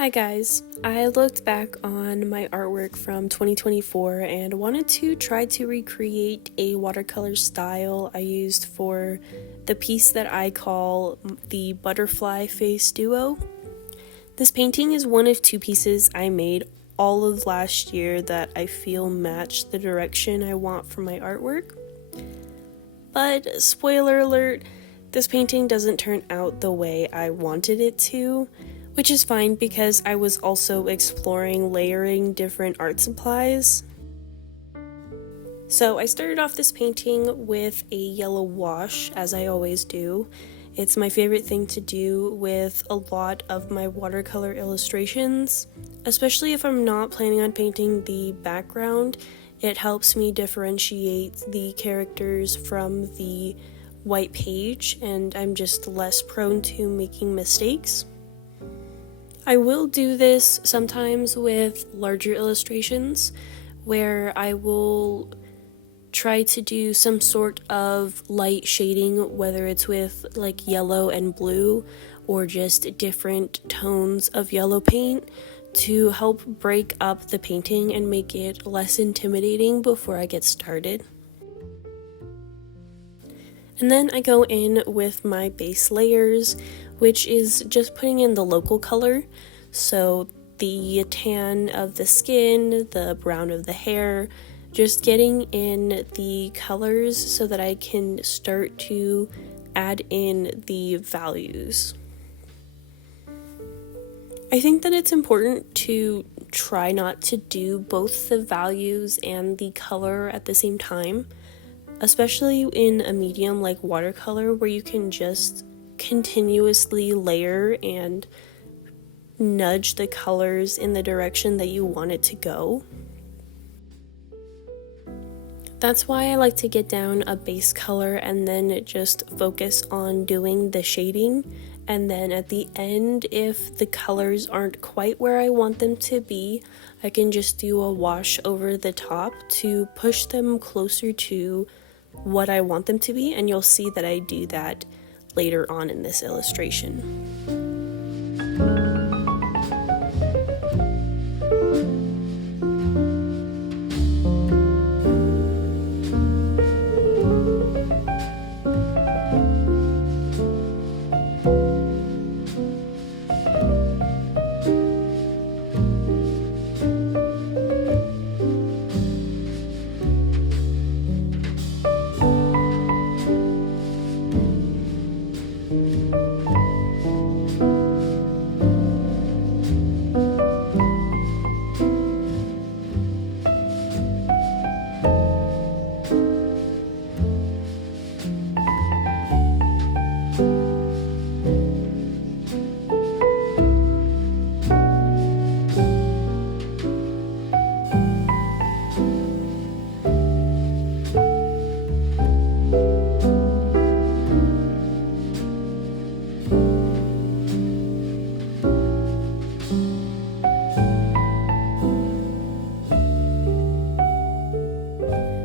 Hi guys, I looked back on my artwork from 2024 and wanted to try to recreate a watercolor style I used for the piece that I call the Butterfly Face Duo. This painting is one of two pieces I made all of last year that I feel match the direction I want for my artwork. But spoiler alert, this painting doesn't turn out the way I wanted it to, which is fine because I was also exploring layering different art supplies. So I started off this painting with a yellow wash, as I always do. It's my favorite thing to do with a lot of my watercolor illustrations, especially if I'm not planning on painting the background. It helps me differentiate the characters from the white page, and I'm just less prone to making mistakes. I will do this sometimes with larger illustrations where I will try to do some sort of light shading, whether it's with like yellow and blue or just different tones of yellow paint to help break up the painting and make it less intimidating before I get started. And then I go in with my base layers, which is just putting in the local color. So the tan of the skin, the brown of the hair, just getting in the colors so that I can start to add in the values. I think that it's important to try not to do both the values and the color at the same time, especially in a medium like watercolor where you can just continuously layer and nudge the colors in the direction that you want it to go. That's why I like to get down a base color and then just focus on doing the shading, and then at the end, if the colors aren't quite where I want them to be, I can just do a wash over the top to push them closer to what I want them to be, and you'll see that I do that later on in this illustration.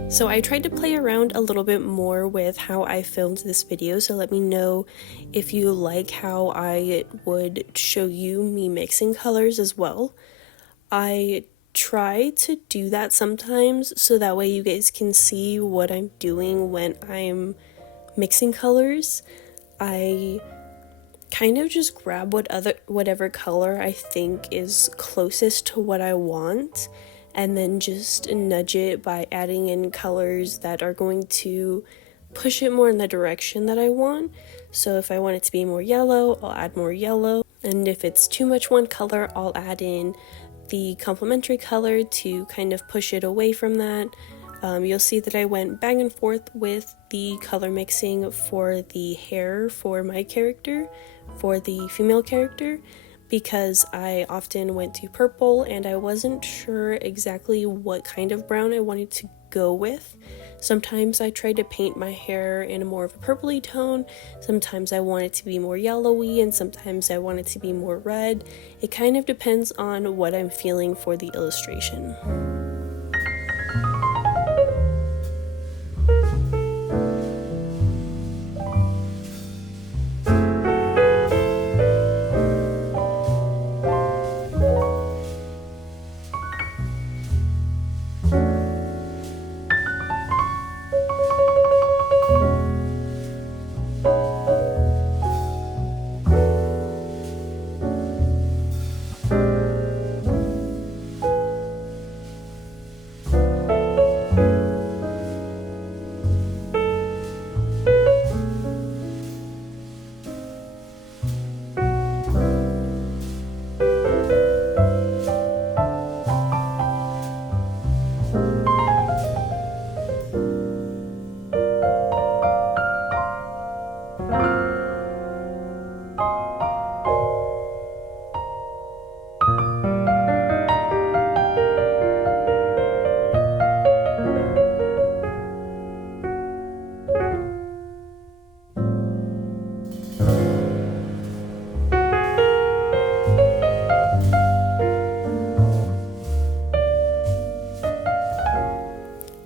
So I tried to play around a little bit more with how I filmed this video, so let me know if you like how I would show you me mixing colors as well. I try to do that sometimes so that way you guys can see what I'm doing when I'm mixing colors. I kind of just grab whatever color I think is closest to what I want, and then just nudge it by adding in colors that are going to push it more in the direction that I want. So if I want it to be more yellow, I'll add more yellow, and if it's too much one color, I'll add in the complementary color to kind of push it away from that. You'll see that I went back and forth with the color mixing for the hair for my character, for the female character, because I often went to purple and I wasn't sure exactly what kind of brown I wanted to go with. Sometimes I tried to paint my hair in a more of a purpley tone, sometimes I want it to be more yellowy, and sometimes I want it to be more red. It kind of depends on what I'm feeling for the illustration.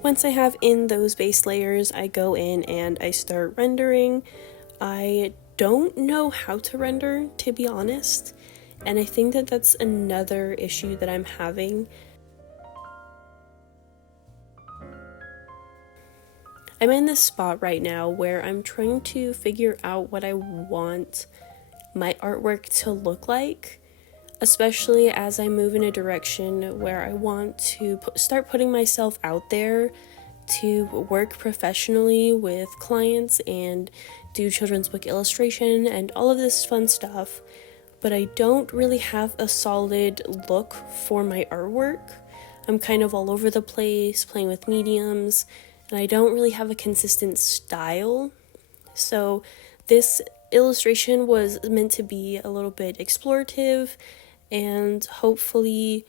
once I have in those base layers, I go in and I start rendering. I don't know how to render, to be honest, and I think that that's another issue that I'm having. I'm in this spot right now where I'm trying to figure out what I want my artwork to look like, especially as I move in a direction where I want to start putting myself out there to work professionally with clients and do children's book illustration and all of this fun stuff, but I don't really have a solid look for my artwork. I'm kind of all over the place, playing with mediums, and I don't really have a consistent style. So this illustration was meant to be a little bit explorative, and hopefully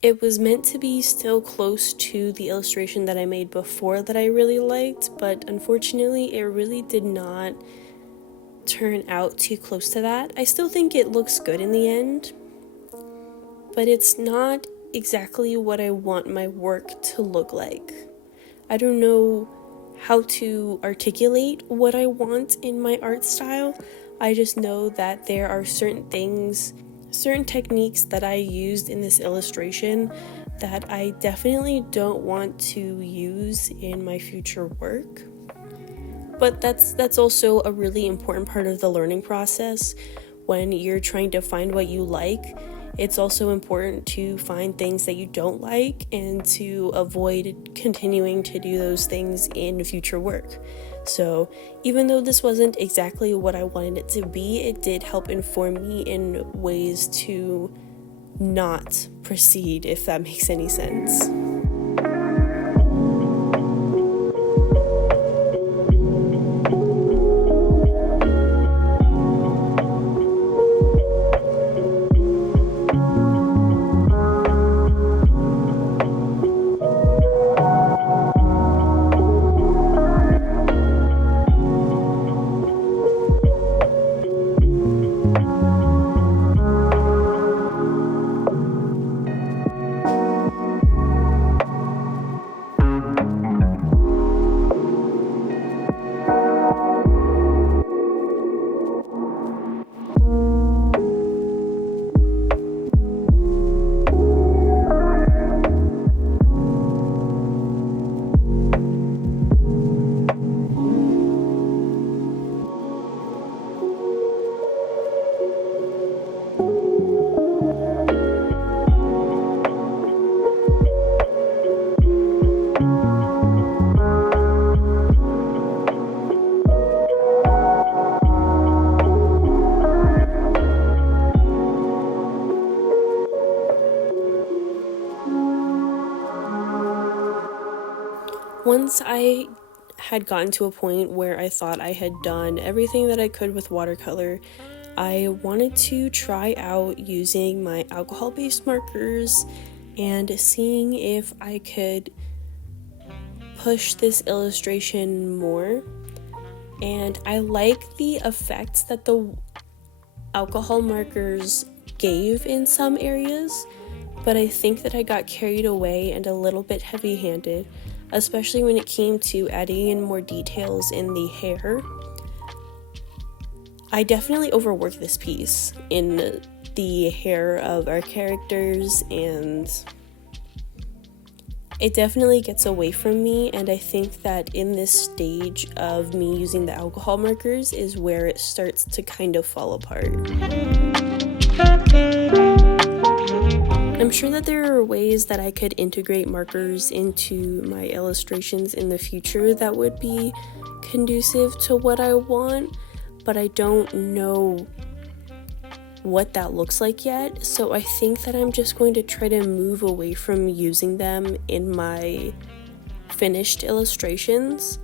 it was meant to be still close to the illustration that I made before that I really liked, but unfortunately it really did not turn out too close to that. I still think it looks good in the end, but it's not exactly what I want my work to look like. I don't know how to articulate what I want in my art style. I just know that there are certain things, certain techniques that I used in this illustration that I definitely don't want to use in my future work. But that's also a really important part of the learning process. When you're trying to find what you like, it's also important to find things that you don't like and to avoid continuing to do those things in future work. So even though this wasn't exactly what I wanted it to be, it did help inform me in ways to not proceed, if that makes any sense. Once I had gotten to a point where I thought I had done everything that I could with watercolor, I wanted to try out using my alcohol-based markers and seeing if I could push this illustration more. And I like the effects that the alcohol markers gave in some areas, but I think that I got carried away and a little bit heavy-handed, especially when it came to adding in more details in the hair. I definitely overworked this piece in the hair of our characters, and it definitely gets away from me, and I think that in this stage of me using the alcohol markers is where it starts to kind of fall apart. I'm sure that there are ways that I could integrate markers into my illustrations in the future that would be conducive to what I want, but I don't know what that looks like yet, so I think that I'm just going to try to move away from using them in my finished illustrations.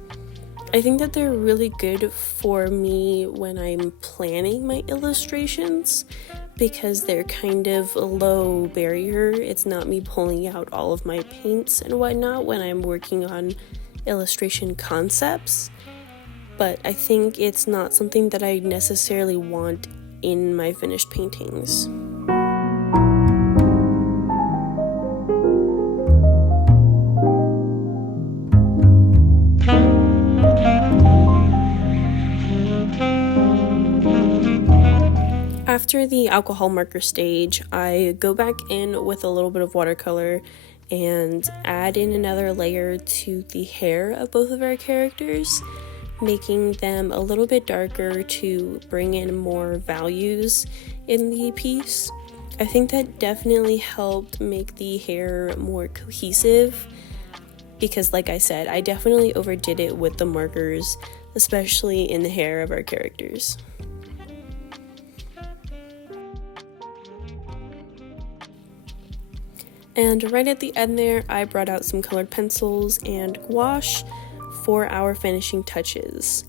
I think that they're really good for me when I'm planning my illustrations, because they're kind of a low barrier. It's not me pulling out all of my paints and whatnot when I'm working on illustration concepts, but I think it's not something that I necessarily want in my finished paintings. after the alcohol marker stage, I go back in with a little bit of watercolor and add in another layer to the hair of both of our characters, making them a little bit darker to bring in more values in the piece. I think that definitely helped make the hair more cohesive because, like I said, I definitely overdid it with the markers, especially in the hair of our characters. And right at the end there, I brought out some colored pencils and gouache for our finishing touches.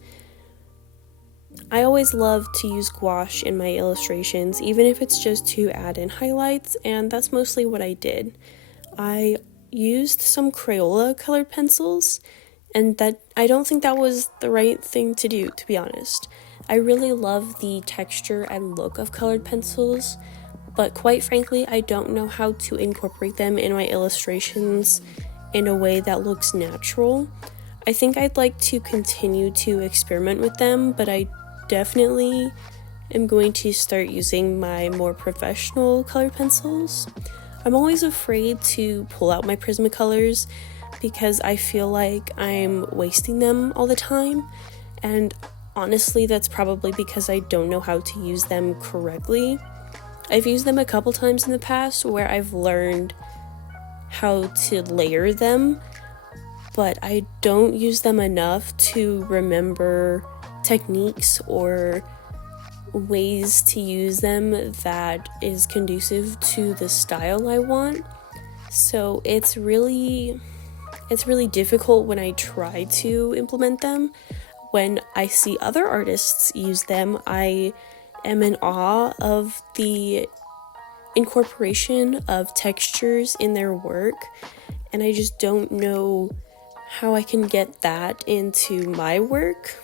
I always love to use gouache in my illustrations, even if it's just to add in highlights, and that's mostly what I did. I used some Crayola colored pencils, and that I don't think that was the right thing to do, to be honest. I really love the texture and look of colored pencils, but quite frankly, I don't know how to incorporate them in my illustrations in a way that looks natural. I think I'd like to continue to experiment with them, but I definitely am going to start using my more professional colored pencils. I'm always afraid to pull out my Prismacolors because I feel like I'm wasting them all the time, and honestly, that's probably because I don't know how to use them correctly. I've used them a couple times in the past where I've learned how to layer them, but I don't use them enough to remember techniques or ways to use them that is conducive to the style I want. So it's really difficult when I try to implement them. When I see other artists use them, I am in awe of the incorporation of textures in their work, and I just don't know how I can get that into my work.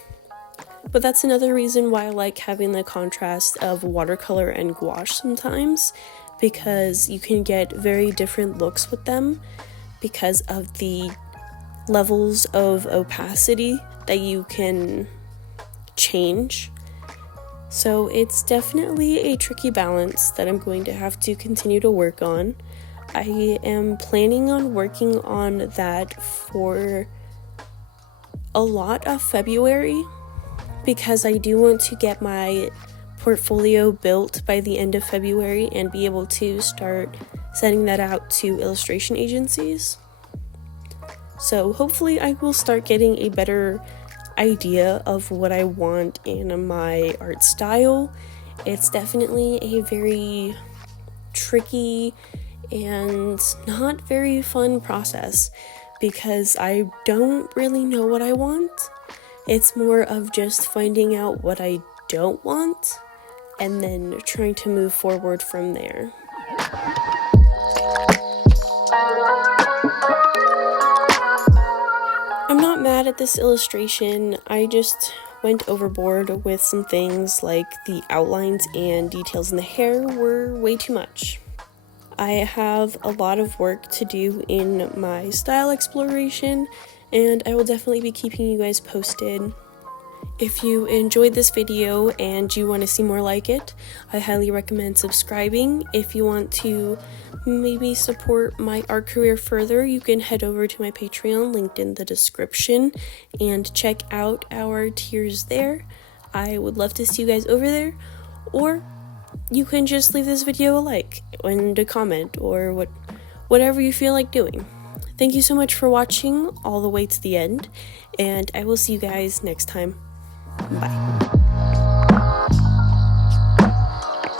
But that's another reason why I like having the contrast of watercolor and gouache sometimes, because you can get very different looks with them because of the levels of opacity that you can change. So it's definitely a tricky balance that I'm going to have to continue to work on. I am planning on working on that for a lot of February because I do want to get my portfolio built by the end of February and be able to start sending that out to illustration agencies. So hopefully I will start getting a better idea of what I want in my art style. It's definitely a very tricky and not very fun process because I don't really know what I want. It's more of just finding out what I don't want and then trying to move forward from there. I'm not mad at this illustration. I just went overboard with some things, like the outlines and details in the hair were way too much. I have a lot of work to do in my style exploration, and I will definitely be keeping you guys posted. If you enjoyed this video and you want to see more like it, I highly recommend subscribing. If you want to maybe support my art career further, you can head over to my Patreon linked in the description and check out our tiers there. I would love to see you guys over there, or you can just leave this video a like and a comment or whatever you feel like doing. Thank you so much for watching all the way to the end, and I will see you guys next time. Bye.